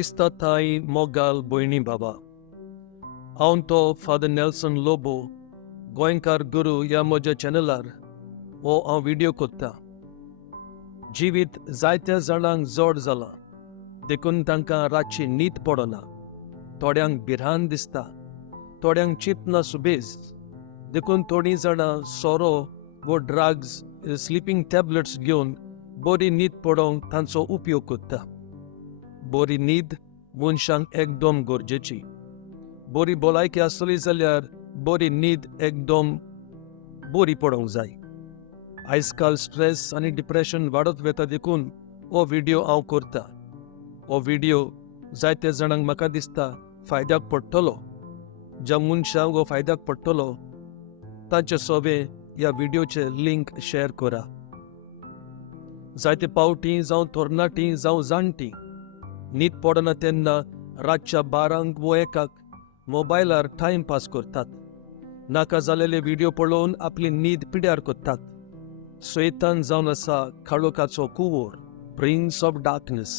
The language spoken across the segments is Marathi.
क्रिस्त थाई मोगाल भयणी बाबा, हांव तो फादर नेल्सन लोबो गोंयकार गुरू ह्या म्हज्या चॅनलार हो हांव व्हिडिओ कोत्ता. जिवीत जायत्या जाणांक जोड जाला, देखून तांकां रातची न्हीद पडना. थोड्यांक भिरांत दिसता, थोड्यांक चिंतना सुबेज, देखून थोडीं जाणां सोरो वो ड्रग्स स्लिपींग टॅबलेट्स घेवन बरी न्हीद पडोवंक तांचो उपयोग कोत्ता. बरी न्हीद मनशांक एकदम गरजेची. बरी भलायकी आसली जाल्यार बरी न्हीद एकदम बरी पडोवंक जाय. आयजकाल स्ट्रेस आनी डिप्रेशन वाडत वता, देखून हो व्हिडिओ हांव करतां. हो व्हिडिओ जायत्या जाणांक म्हाका दिसता फायद्याक पडटलो. ज्या मनशांक हो फायद्याक पडटलो तांचे सोबे ह्या व्हिडिओचे लिंक शेअर करा. जायते पावटी जावं तरणाटीं जावं जाणटीं न्हीद पडना तेन्ना रातच्या 12 वा 1 मोबायलार टायम पास करतात. नाका जालेले व्हिडिओ पळोवन आपली न्हीद पिड्यार करतात. सैतान जावन आसा काळोखाचो कुंवर, प्रिन्स ऑफ डार्कनेस.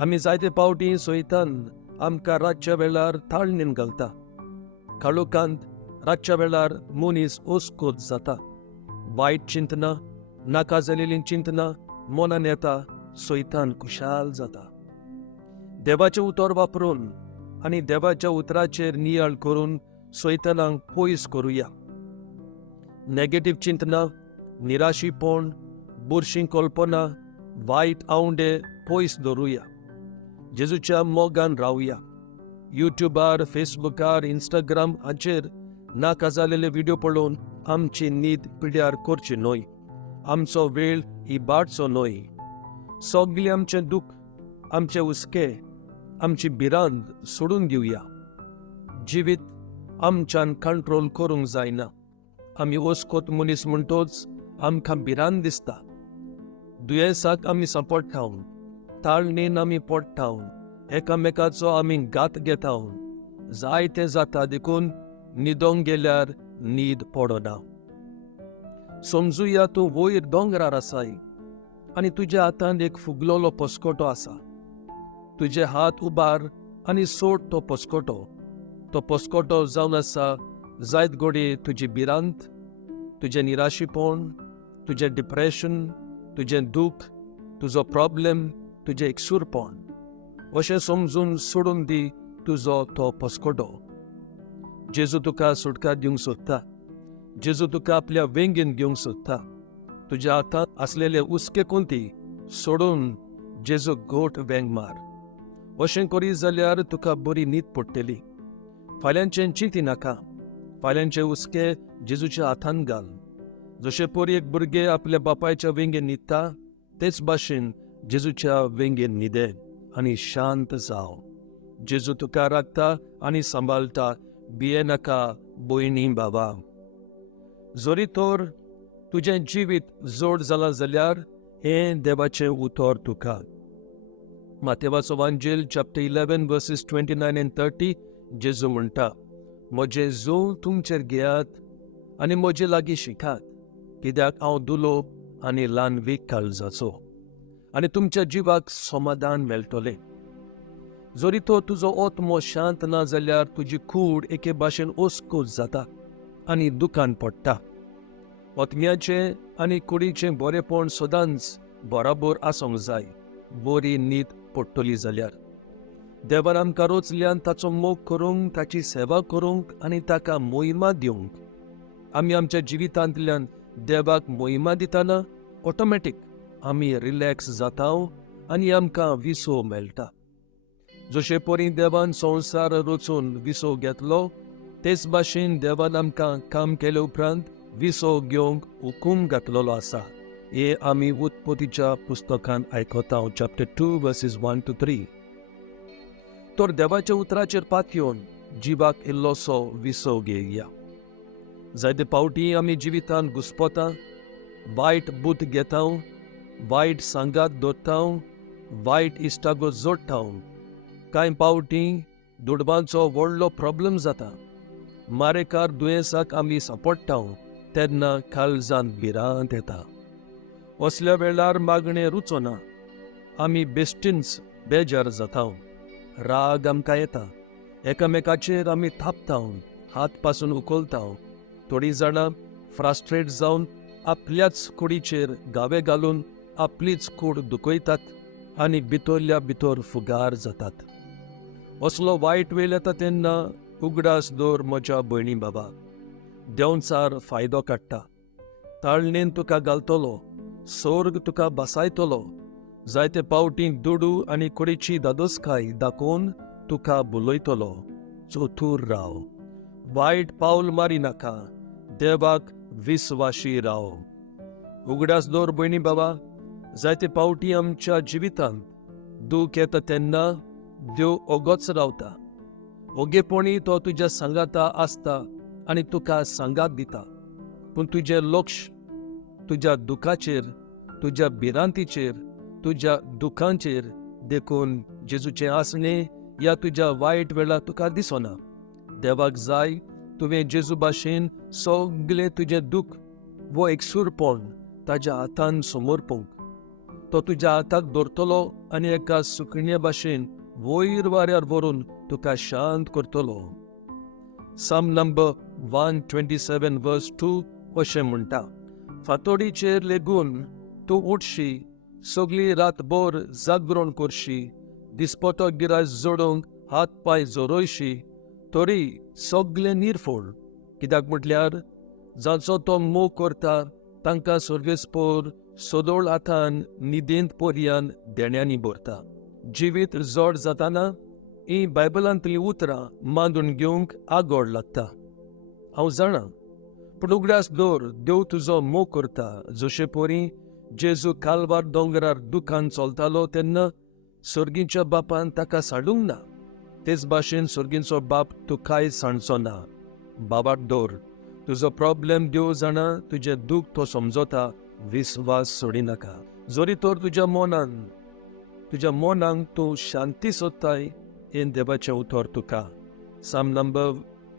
आमी जायते पावटी सैतान आमकां रातच्या वेळार ताळणेन घालता. काळोखांत रातच्या वेळार मनीस ओस्कोत जाता. वायट चिंतना, नाका जालेलीं चिंतना मनान येता, सैतान खुशाल जाता. देवाचें उतर वापरून आनी देवाच्या उतराचेर नियाळ करून सैतानाक पयस करुया. नेगेटीव चिंतना, निराशीपण, बुरशी कल्पना, वायट आवंडे पयस दवरुया. जेजूच्या मोगान रावया. युट्यूबार, फेसबुकार, इंस्टाग्राम हाचेर नाका जालेले व्हिडिओ पळोवन आमची न्हीद पिड्यार करची न्हय. आमचो वेळ इबाडचो न्हय. सगळें आमचें दूख, आमचे हुस्के, आमची भिरांत सोडून दिवया. जिवीत आमच्यान कंट्रोल करूंक जायना. आमी ओस्कोत मनीस म्हणटोच आमकां भिरांत दिसता. दुयेंसाक आमी सांपडटाव, ताळणेन आमी पडटाव, एकामेकाचो आमी घात घेताव. जायतें जाता, देखून न्हिदोंक गेल्यार न्हीद पडना. समजुया तूं वयर दोंगरार आसाय आनी तुज्या हातांत एक फुगलोलो पस्कोटो आसा. तुजे हात उबार आनी सोड तो पस्कोटो. तो पस्कोटो जावन आसा जायत घोडी तुजी भिरांत, तुजें निराशीपण, तुजें डिप्रेशन, तुजें दूख, तुजो प्रॉब्लेम, तुजें एकसूरपण. अशें समजून सोडून दी तुजो तो पस्कोटो. जेजू तुका सुटका दिवंक सोदता. जेजू तुका आपल्या वेंगेन घेवंक सोदता. तुज्या हातांत आसलेले हुस्के कोंती सोडून जेजूक घोट वेंग मार. अशें करी जाल्यार तुका बरी न्हीद पडटली. फाल्यांचें चिंती नाका. फाल्यांचे हुस्के जेजूच्या हातांत घाल. जशें परी एक भुरगें आपल्या बापायच्या वेंगेन न्हिदता, तेच भाशेन जेजूच्या वेंगेन न्हिदे आनी शांत जाव. जेजू तुका राखता आनी सांबाळटा. भिये नाका भयणी बाबा. जरी तर तुजें जिवीत जोड जालां जाल्यार हें देवाचें उतर तुका. मातेवाचो वांजेल चॅप्टर 11 वर्सेस 29 and 30 जेजू म्हणटा, म्हजें जूं तुमचेर घेयात आनी म्हजे लागीं शिकात, कित्याक हांव दुलो आनी ल्हानवीक काळजाचो, आनी तुमच्या जिवाक समाधान मेळटलें. जरी तो तुजो ओत्मो शांत ना जाल्यार तुजी कूड एके भाशेन ओस्कोत जाता आनी दुखान पडटा. ओतम्याचें आनी कुडीचें बरेपण सदांच बराबर आसूंक जाय. बरी न्हीद पडटली जाल्यार देवान आमकां रोचल्यान ताचो मोग करूंक, ताची सेवा करूंक आनी ताका मोहिमा दिवंक. आमी आमच्या जिवितांतल्यान देवाक मोहिमा दितना ऑटोमॅटीक आमी रिलॅक्स जाताव आनी आमकां विसो मेळटा. जशे परी देवान संवसार रचून विसो घेतलो, तेच भाशेन देवान आमकां काम केले उपरांत विसो घेवंक हुकूम घातलेलो आसा. हे आमी उत्पत्तीच्या पुस्तकांत आयकताव, चॅप्टर 2 वर्सेस 1 to 3. तर देवाच्या उतराचेर पातयेवन जिवाक इल्लोसो विसो घेया. जायते पावटी आमी जिवितांत घुस्पता, वायट बूत घेताव, वायट सांगात दवरताव, वायट इश्टागो जोडटाव. कांय पावटी दुडबांचो व्हडलो प्रॉब्लेम जाता. मारेकार दुयेंसाक आमी सांपडटाव तेन्ना काळजांत भिरांत येता. असल्या वेळार मागणें रुचना. आमी बेश्टींच बेजार जाताव. राग आमकां येता, एकामेकाचेर आमी थापतांव, हात पासून उखलतांव. थोडीं जाणां फ्रस्ट्रेट जावन आपल्याच कुडीचेर गावे घालून आपलीच कूड दुखयतात आनी भितरल्या भितर फुगार जातात. असलो वायट वेळ येता तेन्ना उगडास दवर म्हज्या भयणी बाबा. देंवचार फायदो काडटा. ताळणेन तुका घालतलो, सोर्ग तुका बसायतलो. जायते पावटी दुडू आनी कुडीची दादोसकाय दाखोवन तुका बुलयतलो. चोथूर राव. वायट पावल मारी नाका. देवाक विस्वाशी राव. उगडास दवर भयणी बाबा. जायते पावटी आमच्या जिवितांत दूख येता तेन्ना देव ओगोच रावता. ओगेपणी तो तुज्या सांगाता आसता आनी तुका सांगात दिता. पूण तुजें लक्ष तुज्या दुखाचेर, तुज्या भिरांतीचेर, तुज्या दुखांचेर देखून जेजूचें आसणें ह्या तुज्या वायट वेळार तुका दिसना. देवाक जाय तुवें जेजू भाशेन सगलें तुजें दूख वो एकसूरपण ताज्या हातान समोर पळोवंक. तो तुज्या हाताक धरतलो आनी एका सुकण्या भाशेन वयर वाऱ्यार व्हरून तुका शांत करतलो. साम नंबर 127 वर्स 2 अशें म्हणटा, फातोडीचेर लेगून तूं उठशी, सगळी रातभर जागरण करशी, दिसपटो गिरास जोडूंक हात पांय जोरोयशी, तरी सगलें निर्फळ. कित्याक म्हटल्यार जाचो तो मोग करता तांकां सर्वेस्पोर सोदोळ हातान निदेंत पर्यान देण्यांनी भरता. जिवीत जोड जाताना ही बायबलांतलीं उतरां मांडून घेवंक आगोड लागता. हांव जाणां, पूण उगडास दवर देव तुजो मोग करता. जशे परी जेजू कालवार दोंगरार दुखान चलतालो तेन्ना सर्गीच्या बापान ताका सांडूंक ना, तेच भाशेन सर्गीचो बाप तुकाय सांडचो ना. बाबाक दवर. तुजो प्रॉब्लेम देव जाणा, तुजें दूख तो समजता. विस्वास सोडिनाका. जरी तर तुज्या मोनांक तूं शांती सोदताय, हें देवाचें उतर तुका. साम नंबर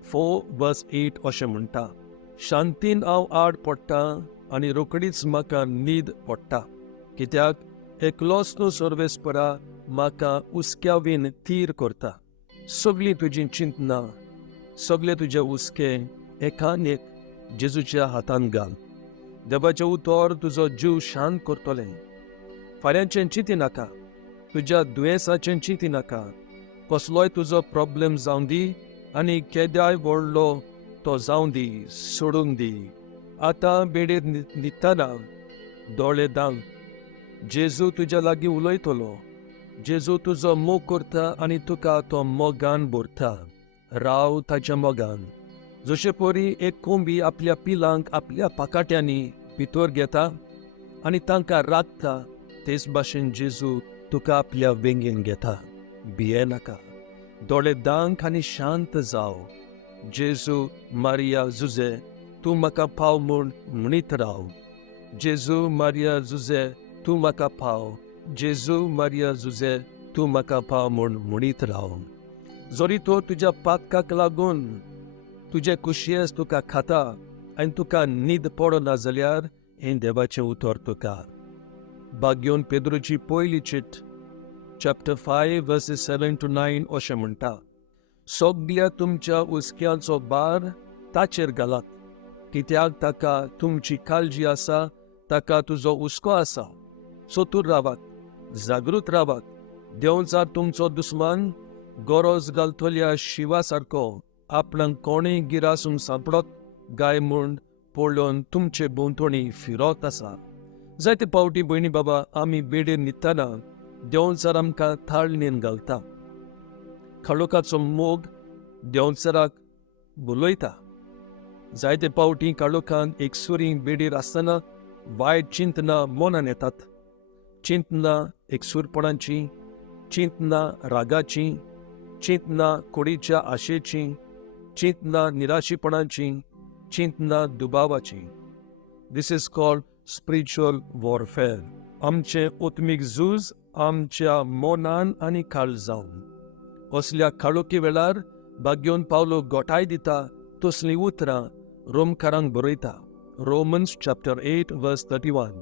4 वर्स 8 अशें म्हणटा, शांतीन हांव आड पडटां आनी रोकडीच म्हाका न्हीद पडटा. कित्याक एकलोच तूं सर्वेस्परा म्हाका हुस्क्यावीन थीर करता. सगळीं तुजीं चिंतनां, सगळे तुजें हुस्कें एकान एक जेजूच्या हातान घाल. देवाचें उतर तुजो जीव शांत करतलें. फाल्यांचें चिंती नाका. तुज्या दुयेंसाचें चिंती नाका. कसलोय तुजो प्रॉब्लेम जावं दी आनी केद्याय व्हडलो तो जावं दी, सोडून दी. आतां बेडीर न्हिदतना दोळे धांक. जेजू तुज्या लागीं उलयतलो. जेजू तुजो मोग करता आनी तुका तो मोगान भरता. राव ताच्या मोगान. जशे परी एक कोंबी आपल्या पिलांक आपल्या पाकाट्यांनी भितर घेता आनी तांकां राखता, तेच भाशेन जेजू तुका आपल्या वेंगेन घेता. भिये नाका. दोळे धांक आनी शांत जाव. जेजू मारिया जुजे तूं म्हाका पाव म्हूण म्हणीत राव. जेजू मारिया जुजे तूं म्हाका पाव. जेजू मारिया जुजे तूं म्हाका पाव म्हूण म्हणीत राव. जरी तो तुज्या पातकाक लागून तुजे कुशियेस तुका खाता आनी तुका न्हीद पडना जाल्यार हें देवाचें उतर तुका. भाग्योन पेद्रूची पयली चिट चॅप्टर 5 वर्सेस 7 to 9 अशें म्हणटा, सगळ्या तुमच्या हुस्क्याचो भार ताचेर घालात, कित्याक ताका तुमची काळजी आसा. ताका तुजो हुस्को आसा. चतूर रावात, जागृत रावात. देंवचार तुमचो दुस्मान गरज घालतल्या शिवा सारको आपणाक कोणेय गिरासून सांपडत गाय म्हूण पळोवन तुमचे भोंवतणी फिरत आसा. जायते पावटी भयणी बाबा आमी बेडीर न्हिदतना देंवचार आमकां थाळणेन घालता. काळोखाचो मोग देंवचाराक बुलयता. जायते पावटी काळोखान एकसुरी बेडीर आसतना वायट चिंतनां मनान येतात. चिंतनां एकसूरपणाची, चिंतनां रागाची, चिंतनां कुडीच्या आशेची, चिंतनां निराशीपणाची, चिंतनां दुबावाची. This is called spiritual warfare. आमचें आत्मीक झूज आमच्या मोनान आनी काळजान. असल्या काळोखी वेळार भाग्योन पावलो गोठाय दिता तसलीं उतरां रोमकारांक बरयता. रोमन्स चॅप्टर 8 वर्स 31.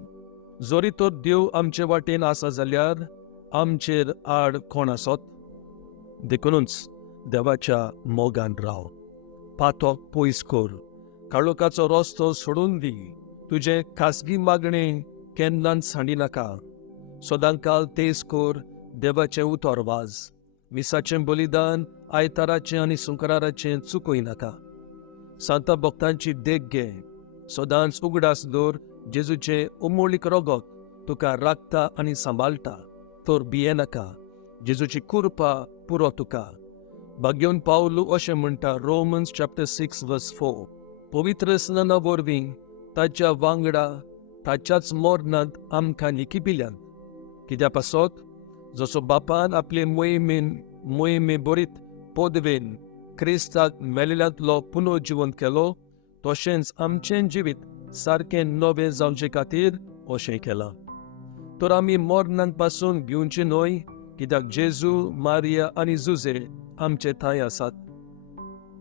जरी तर देव आमचे वाटेन आसा जाल्यार आमचेर आड कोण आसत. देखूनच देवाच्या मोगान राव. पातोक पयस कर, काळोखाचो रस्तो सोडून दी. तुजे खासगी मागणे केन्नाच सांडिनाका. सदांकाल तेच कर, देवाचें उतर वाज. मिसाचें बलिदान आयताराचें आनी सुंकराराचें चुकय नाका. सांता भक्तांची देख घे. सदांच उगडास दवर. जेजूचें उमळीक रगत तुका राखता आनी सांबाळटा. तर भियेनाका. जेजूची कृपा पुरो तुका. भाग्योन पावलू अशें म्हणटा रोमन्स चॅप्टर 6 वर्स 4. पवित्र स्नाना वरवीं ताच्या वांगडा ताच्याच मरणांत आमकां निखिपिल्यांत. कित्या पासत जसो बापान आपले मोहिमे बरीत पदवेन क्रिस्ताक मेलेल्यांतलो पुनर्जिवंत केलो, तशेंच आमचें जिवीत सारकें नवें जावचे खातीर अशें केलां. तर आमी मरणांत पासून भिवचे न्हय, कित्याक जेजू, मारिया आनी जुजे आमचे थंय आसात.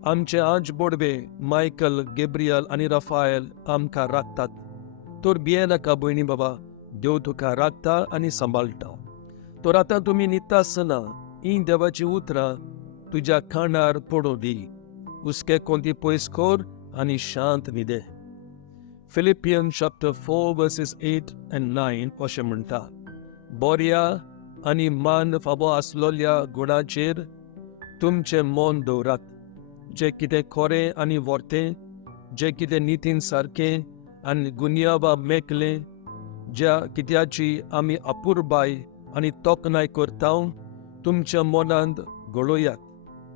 आमचे आंज बोडवे मायकल, गेब्रियल आनी राफायल आमकां राखतात. तर भियेनाका भयणी बाबा, देव तुका राखता आनी सांबाळटा. तर आतां तुमी न्हिदता आसतना ही देवाची उतरां तुज्या कानार पडूं दी. हुस्के कोंती पयस कर आनी शांत न्हिदे. फिलिपियन्स चॅप्टर 4 वर्सेस 8 and 9 अशें म्हणटा, बऱ्या आनी मान फावो आसलोल्या गुणाचेर तुमचें मन दवरात. जें कितें खरें आनी वर्तें, जें कितें नितीन सारकें आनी गुन्या वा मेकलें, ज्या कित्याची आमी अपुरबाय आनी तोखणाय करता, तुमच्या मनांत घडोवयात.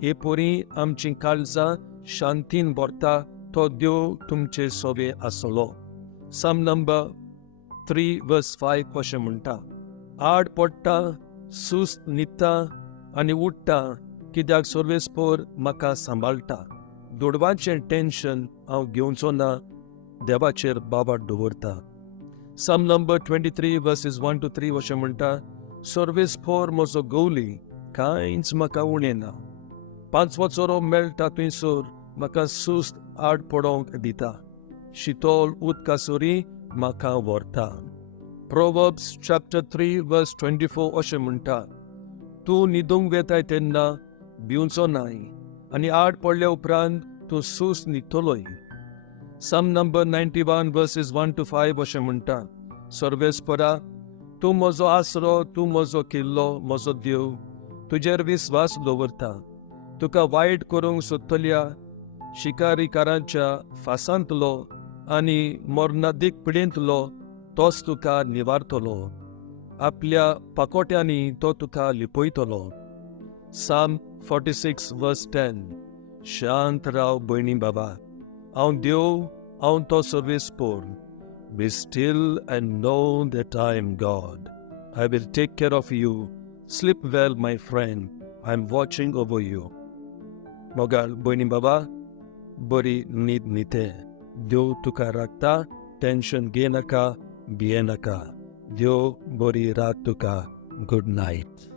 हे परी आमचीं काळजां शांतीन भरता तो देव तुमचे सोबे आसलो. साम नंबर 3 वर्स 5 अशें म्हणटा, आड पडटा, सुस्त न्हिदता आनी उठ्ठा, कित्याक सर्वेस्पर म्हाका सांबाळटा. दुडवाचें टेन्शन हांव घेवचो ना, देवाचेर बाबाट दवरता. साम नंबर 23 वर्सेस 1 to 3 अशें म्हणटा, सर्वेस्पर म्हजो गवली, कांयच म्हाका उणें ना. पांचवो चोरो मेळटा थंयसर म्हाका सुस्त आड पडोंक दिता. शितोल उदकासोरी म्हाका व्हरता. प्रोवर्ब्स चॅप्टर 3 वर्स 24 अशें म्हणटा, तूं न्हिदूंक वेताय तेन्ना भिवचो नाय, आनी आड पडल्या उपरांत तूं सुस्त न्हिदतलोय. साम नंबर 91 वर्सेस 1 to 5 अशें म्हणटा, सर्वेस्परा, तूं म्हजो आसरो, तूं म्हजो किल्लो, म्हजो देव, तुजेर विस्वास दवरता. तुका वायट करूंक सोदतल्या शिकारीकारांच्या फासांतलो आनी मर्नादीक पिडेंतलो तोच तुका निवारतलो. आपल्या पाकोट्यांनी तो तुका लिपयतलो. साम 46 वर्स 10. शांत राव भयणी बाबा, हांव देव, हांव तो सर्वेस्पर. Be still and know that I am God. I will take care of you. Sleep well my friend. I am watching over you. मोगाळ भयणी बाबा, बरी न्हीद न्हिते. देव तुका राखता. टेन्शन घेनाका, भियेनाका. देव बरी रात तुका. Good night.